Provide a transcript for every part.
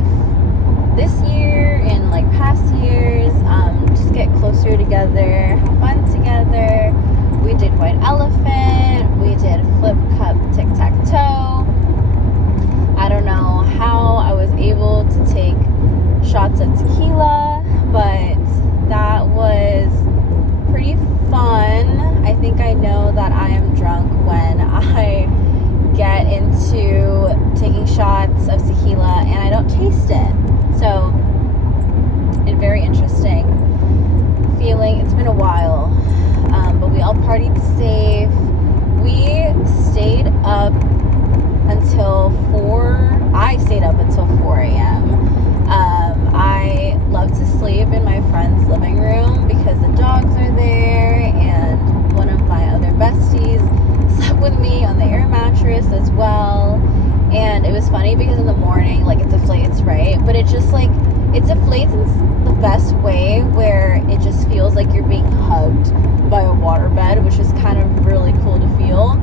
life this year and like past years. Just get closer together, have fun together. We did white elephant, we did flip cup tic-tac-toe. I don't know how I was able to take shots of tequila, but that was pretty fun. I think I know that I am drunk when I get into taking shots of tequila and I don't taste it. So, it's very interesting feeling. It's been a while, but we all partied safe. We stayed up until 4. I stayed up until 4 a.m. I love to sleep in my friend's living room because the dogs are there, and one of my other besties slept with me on the air mattress as well. And it was funny because in the morning, like, it deflates, right? But it just, like, it deflates in the best way, where it just feels like you're being hugged by a waterbed, which is kind of really cool to feel.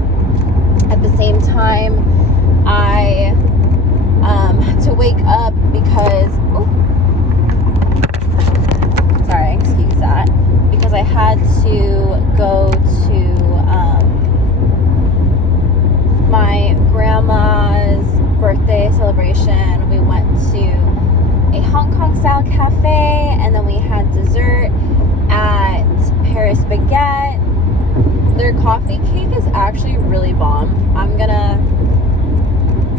At the same time, I had to wake up because, sorry, excuse that, because I had to go to my grandma's birthday celebration. We went to a Hong Kong style cafe, and then we had dessert at Paris Baguette. Their coffee cake is actually really bomb. I'm gonna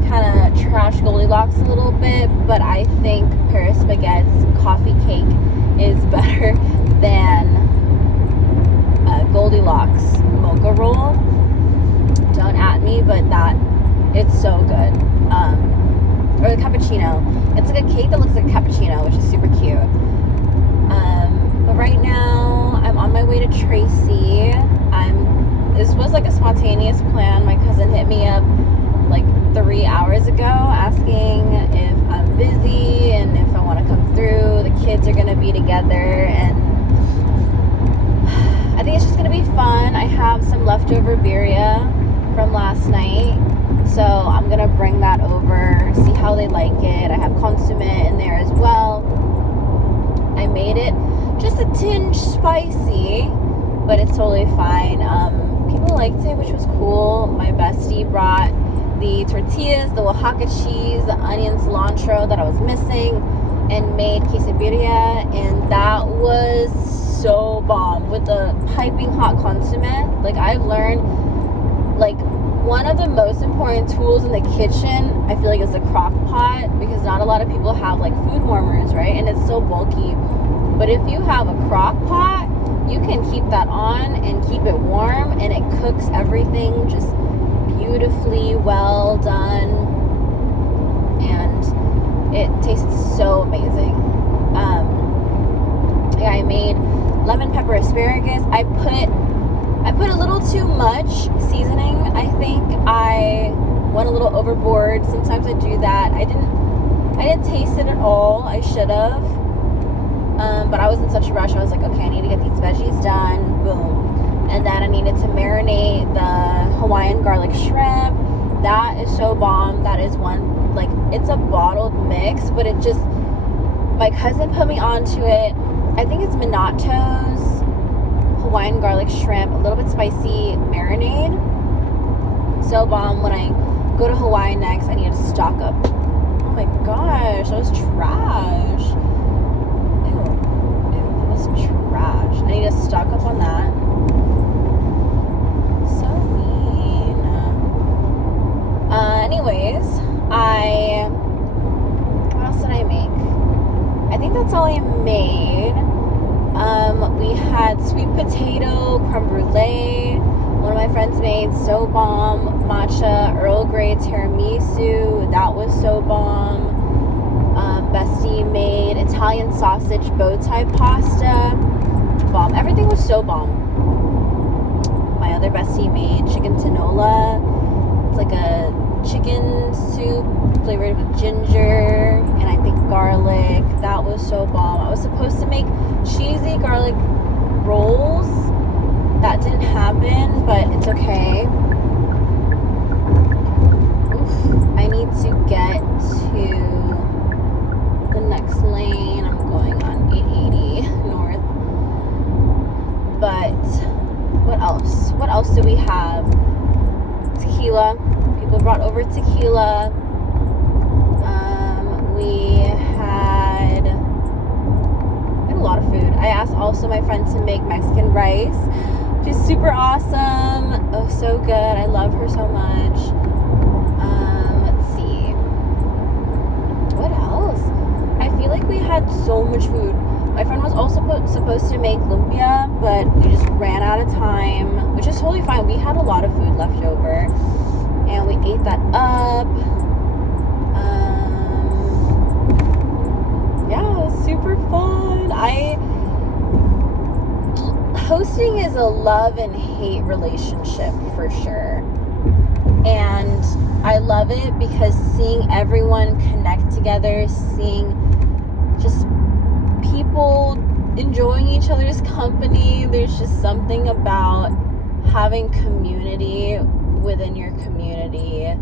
kind of trash Goldilocks a little bit, but I think Paris Baguette's coffee cake is better than Goldilock's Mocha roll. Don't at me, but it's so good. Or the cappuccino. It's like a cake that looks like a cappuccino, which is super cute. But right now, I'm on my way to Tracy. This was like a spontaneous plan. My cousin hit me up like 3 hours ago asking if I'm busy and if I want to come through. The kids are going to be together, and I think it's just going to be fun. I have some leftover birria from last night, so I'm going to bring that over, see how they like it. I have consomme in there as well. I made it just a tinge spicy, but it's totally fine. People liked it, which was cool. My bestie brought the tortillas, the Oaxaca cheese, the onion cilantro that I was missing, and made quesadilla, and that was so bomb with the piping hot consomme. Like, I've learned, like, one of the most important tools in the kitchen, I feel like, is the crock pot, because not a lot of people have like food warmers, right? And it's so bulky. But if you have a crock pot, you can keep that on and keep it warm, and it cooks everything just beautifully well done, and it tastes so amazing. Yeah, I made lemon pepper asparagus. I put a little too much seasoning. I think I went a little overboard. Sometimes I do that. I didn't taste it at all. I should have. But I was in such a rush. I was like, okay, I need to get these veggies done. Boom. And then I needed to marinate the Hawaiian garlic shrimp. That is so bomb. That is one, like, it's a bottled mix, but it just, my cousin put me onto it. I think it's Minato's Hawaiian garlic shrimp, a little bit spicy marinade. So bomb. When I go to Hawaii next, I need to stock up. Oh my gosh, that was trash. Ew, that was trash. I need to stock up on that. So mean. Anyways, what else did I make? I think that's all I made. We had sweet potato creme brulee. One of my friends made, so bomb. Matcha Earl Grey tiramisu. That was so bomb. Bestie made Italian sausage bow tie pasta. Bomb. Everything was so bomb. My other bestie made chicken tinola. It's like a chicken soup flavored with ginger and I think garlic. That was so bomb. I was supposed to make cheesy garlic rolls. That didn't happen, but it's okay. Oof. I need to get to tequila. People brought over tequila. We had a lot of food. I asked also my friend to make Mexican rice, which is super awesome. Oh, so good. I love her so much. Let's see. What else? I feel like we had so much food. My friend was also supposed to make lumpia, but we just ran out of time, which is totally fine. We had a lot of food left over, and we ate that up. Yeah, it was super fun. Hosting is a love and hate relationship for sure. And I love it because seeing everyone connect together, seeing just people enjoying each other's company, there's just something about having community within your community.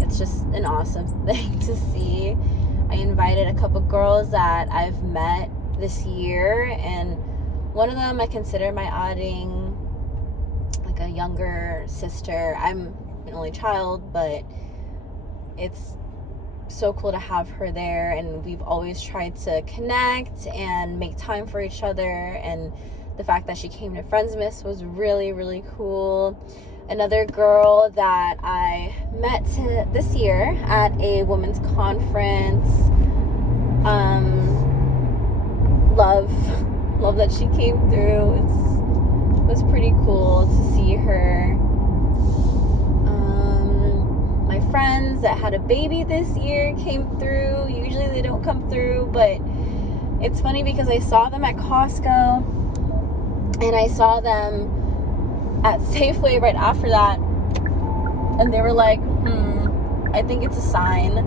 It's just an awesome thing to see. I invited a couple girls that I've met this year, and one of them I consider my outing, like a younger sister. I'm an only child, but it's so cool to have her there, and we've always tried to connect and make time for each other, and the fact that she came to Friendsmas was really, really cool. Another girl that I met this year at a women's conference. Love that she came through. It was pretty cool to see her. My friends that had a baby this year came through. Usually they don't come through, but it's funny because I saw them at Costco and I saw them at Safeway right after that, and they were like, I think it's a sign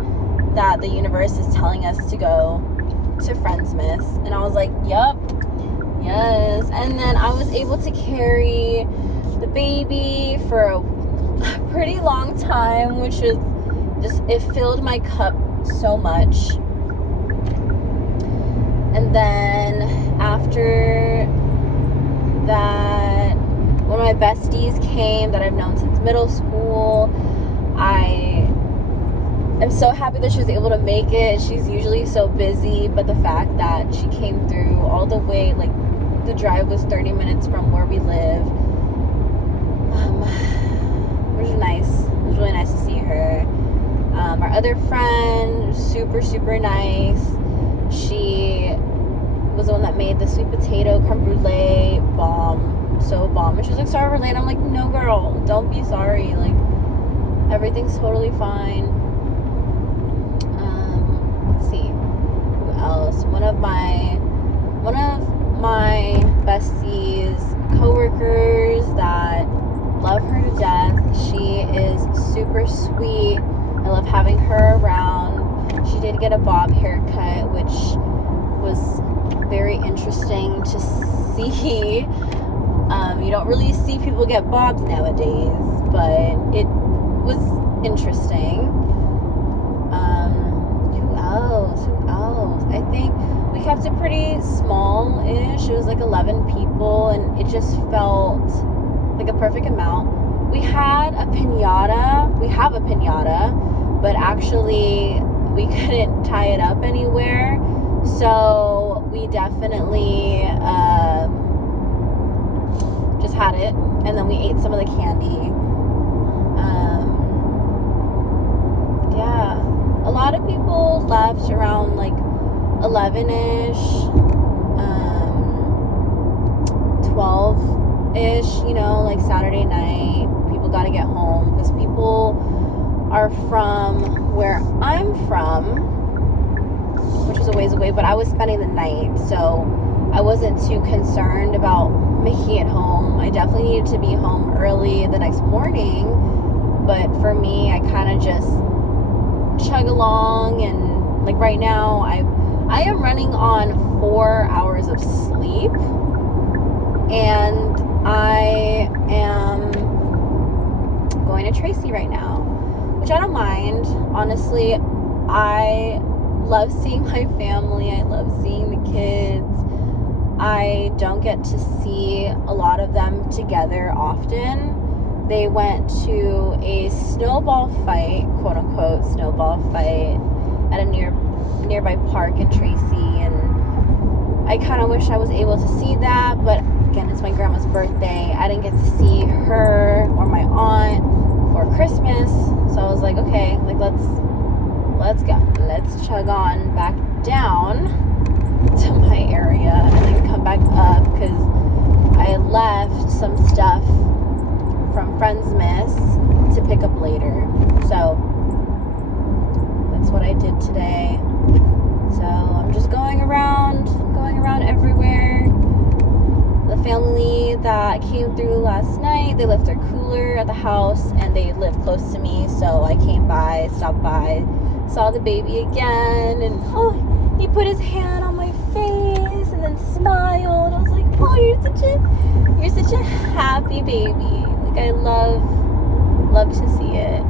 that the universe is telling us to go to Friendsmas. And I was like, yup, yes. And then I was able to carry the baby for a pretty long time, which was just, it filled my cup so much. And then after that, one of my besties came that I've known since middle school. I'm so happy that she was able to make it. She's usually so busy, but the fact that she came through all the way, like the drive was 30 minutes from where we live, which was nice. It was really nice to see her. Our other friend, super, super nice. She was the one that made the sweet potato creme brulee bomb. So bomb. And she was like, sorry we're late. I'm like, no girl, don't be sorry. Like, everything's totally fine. Let's see. Who else? One of my besties, coworkers that love her to death. She is super sweet. I love having her around. She did get a bob haircut, which was very interesting to see. You don't really see people get bobs nowadays, but it was interesting. Who else? I think we kept it pretty small-ish. It was like 11 people, and it just felt like a perfect amount. We had a piñata. We have a piñata, but actually we couldn't tie it up anywhere. So we definitely just had it, and then we ate some of the candy. Yeah, a lot of people left around like 11ish, 12ish, you know, like Saturday night. People got to get home because people are from where I'm from, which is a ways away, but I was spending the night, so I wasn't too concerned about making it home. I definitely needed to be home early the next morning, but for me, I kind of just chug along, and like right now, I am running on 4 hours of sleep, and I am going to Tracy right now, which I don't mind. Honestly, I love seeing my family. I love seeing the kids. I don't get to see a lot of them together often, they went to a snowball fight, quote unquote snowball fight, at a nearby park in Tracy, and I kind of wish I was able to see that, but again, it's my grandma's birthday. I didn't get to see her or my aunt for Christmas, so I was like, okay, like let's go. Let's chug on back down to my area and then come back up, because I left some stuff from Friendsmas to pick up later. So that's what I did today. So I'm just going around everywhere. The family that came through last night, they left their cooler at the house, and they live close to me, so I came by, stopped by, saw the baby again, and he put his hand on my face and then smiled. I was like, oh, you're such a happy baby. Like, I love to see it.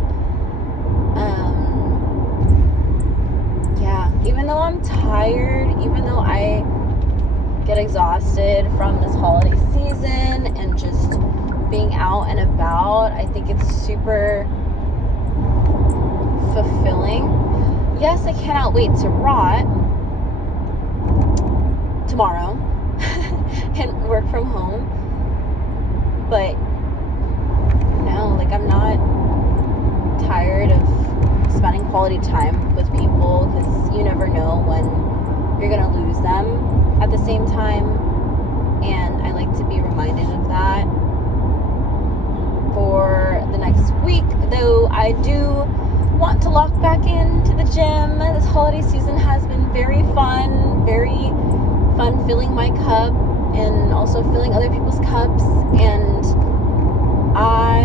Yeah, even though I'm tired, even though I get exhausted from this holiday season and just being out and about, I think it's super fulfilling. Yes, I cannot wait to rot tomorrow and work from home, but no, like, I'm not tired of spending quality time with people, because you never know when you're gonna lose them at the same time, and I like to be reminded of that for the next week. Though I do want to lock back into the gym. This holiday season has been very fun filling my cup and also filling other people's cups, and I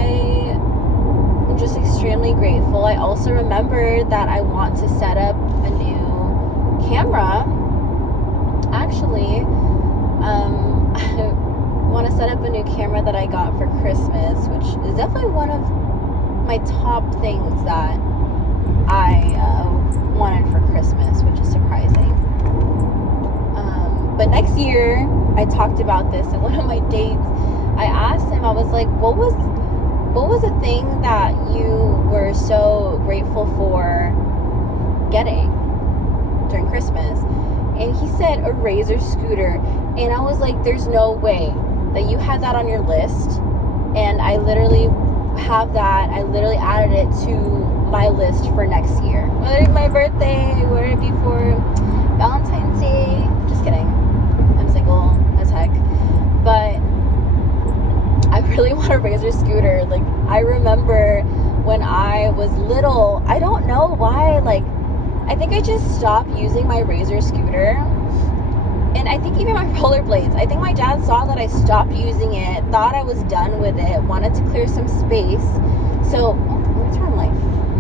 am just extremely grateful. I also remembered that I want to set up a new camera. Actually, I want to set up a new camera that I got for Christmas, which is definitely one of my top things that I wanted for Christmas, which is surprising. But next year, I talked about this in one of my dates. I asked him, I was like, what was the thing that you were so grateful for getting during Christmas? And he said a Razor scooter. And I was like, there's no way that you had that on your list. And I literally have that. I literally added it to my list for next year. Whether it be my birthday, whether it be for Valentine's Day. Just kidding. I'm single as heck. But I really want a Razor scooter. Like, I remember when I was little, I don't know why, like, I think I just stopped using my Razor scooter. And I think even my rollerblades, I think my dad saw that I stopped using it, thought I was done with it, wanted to clear some space. So, turn light.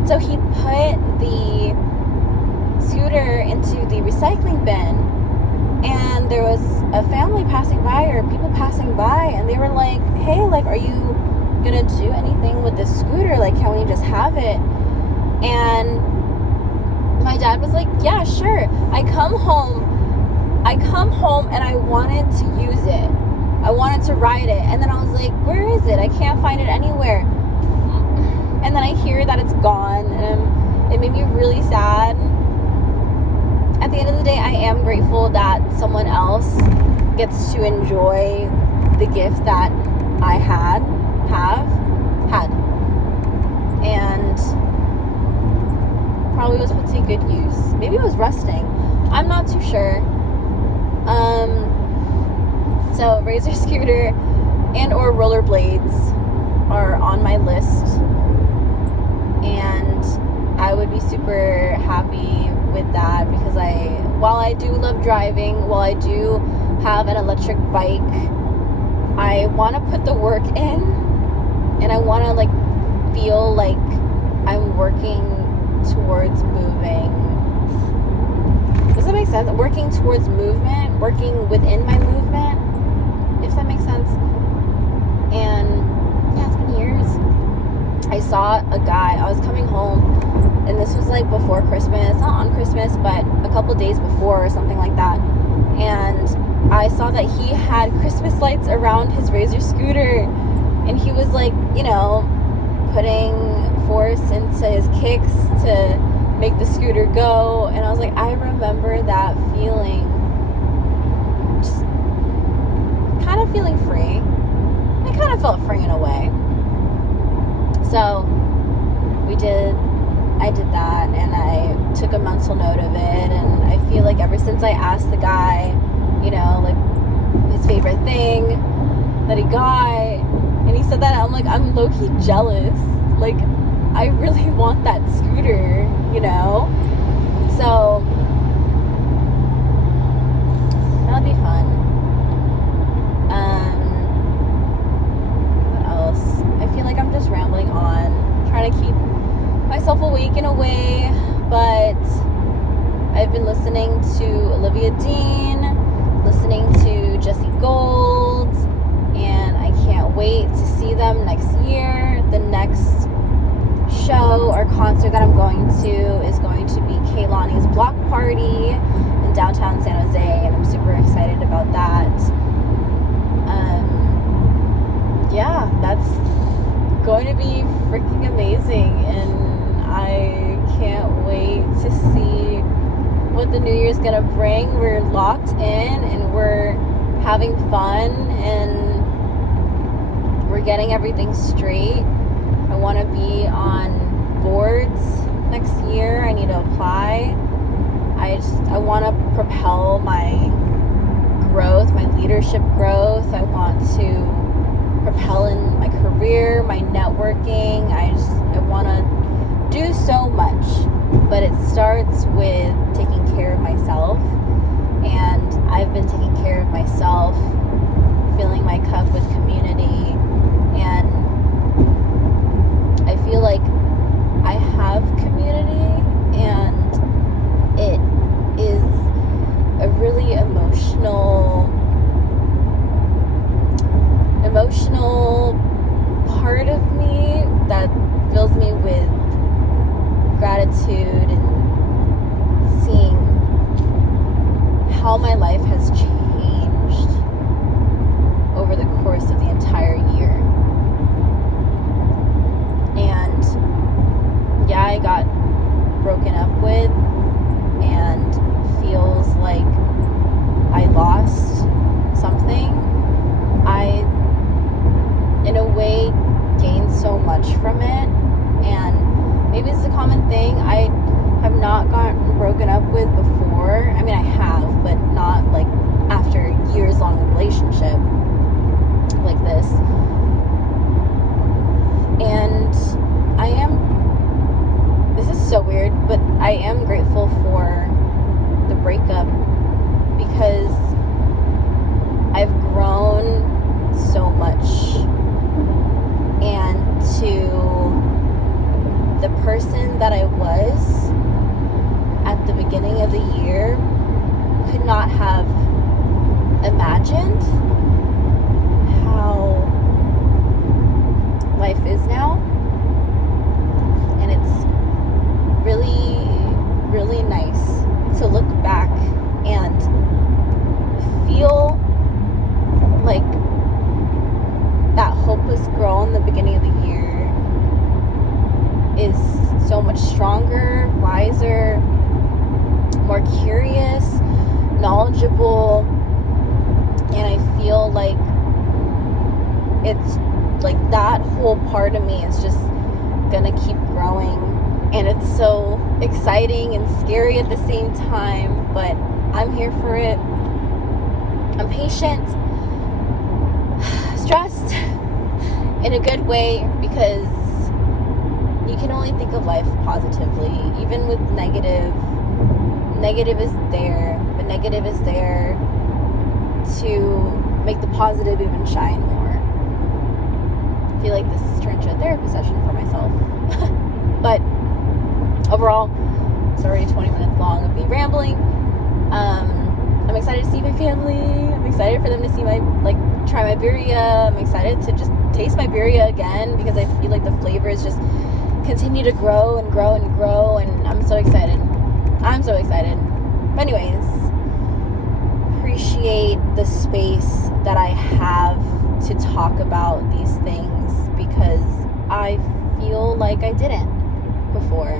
So he put the scooter into the recycling bin, and there was a family passing by, or people passing by, and they were like, hey, like, are you gonna do anything with this scooter? Like, can we just have it? And my dad was like, yeah, sure. I come home and I wanted to use it. I wanted to ride it. And then I was like, where is it? I can't find it anywhere. And then I hear that it's gone, and it made me really sad. At the end of the day, I am grateful that someone else gets to enjoy the gift that I have had. And probably was put to good use. Maybe it was rusting. I'm not too sure. So Razor scooter and or rollerblades are on my list, and I would be super happy with that, because while I do love driving, while I do have an electric bike, I want to put the work in, and I want to like feel like I'm working towards moving. Does that make sense? Working towards movement, working within my movement, if that makes sense. And yeah, it's been years. I saw a guy, I was coming home, and this was like before Christmas, not on Christmas, but a couple days before or something like that. And I saw that he had Christmas lights around his Razor scooter, And he was like, putting force into his kicks to make the scooter go. And I was like, I remember that feeling. Just kind of feeling free. I kind of felt free in a way. So I did that, and I took a mental note of it, and I feel like ever since I asked the guy, like his favorite thing that he got, and he said that, I'm like, I'm low-key jealous. Like, I really want that scooter, So that'll be fun. What else? I feel like I'm just rambling on, trying to keep myself awake in a way, but I've been listening to Olivia Dean, listening to Jessie Gold, and I can't wait to see them next year. The next show or concert that I'm going to is going to be Kehlani's Block Party in downtown San Jose, and I'm super excited about that. Yeah, that's going to be freaking amazing, and I can't wait to see what the new year's gonna bring. We're locked in, and we're having fun, and we're getting everything straight. I want to be on boards next year. I need to apply. I want to propel my growth, my leadership growth. I want to propel in my career, my networking. I want to do so much, but it starts with taking care of myself, and I've been taking care of myself, filling my cup with community, and I feel like I have community, and it is a really emotional part of me that fills me with gratitude and seeing how my life has changed over the course of the entire year. And yeah, I got broken up with, and feels like I lost something. I, in a way, gained so much from it, and maybe it's a common thing. I have not gotten broken up with before. I mean, I have, but not like after a years-long relationship like this. And this is so weird, but I am grateful for the breakup, because I've grown so much, and to the person that I was at the beginning of the year could not have imagined how life is now. And it's really, really nice to look back and feel like that hopeless girl in the beginning of the year is so much stronger, wiser, more curious, knowledgeable, and I feel like it's like that whole part of me is just gonna keep growing, and it's so exciting and scary at the same time, but I'm here for it. I'm patient, stressed in a good way, because you can only think of life positively, even with negative is there, but negative is there to make the positive even shine more. I feel like this has turned into a therapy session for myself. But overall, it's already 20 minutes long of me rambling. I'm excited to see my family. I'm excited for them to see try my birria. I'm excited to just taste my birria again, because I feel like the flavors just continue to grow and grow and grow, and I'm so excited. But anyways, appreciate the space that I have to talk about these things because I feel like I didn't before.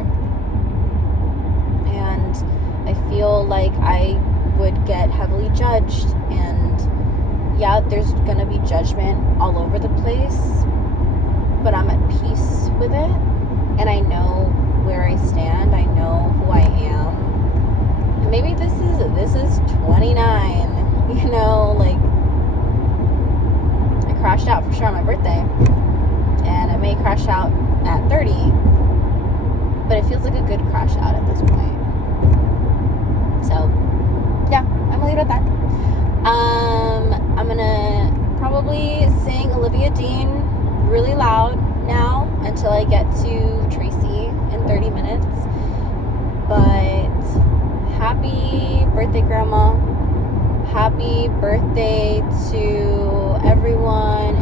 And I feel like I would get heavily judged, and yeah, there's gonna be judgment all over the place, but I'm at peace with it, and I know where I stand. I know who I am. And maybe this is 29, you know, like, I crashed out for sure on my birthday, and I may crash out at 30, but it feels like a good crash out at this point. So yeah, I'm gonna leave it at that. I'm gonna probably sing Olivia Dean really loud now until I get to Tracy in 30 minutes. But happy birthday, Grandma. Happy birthday to everyone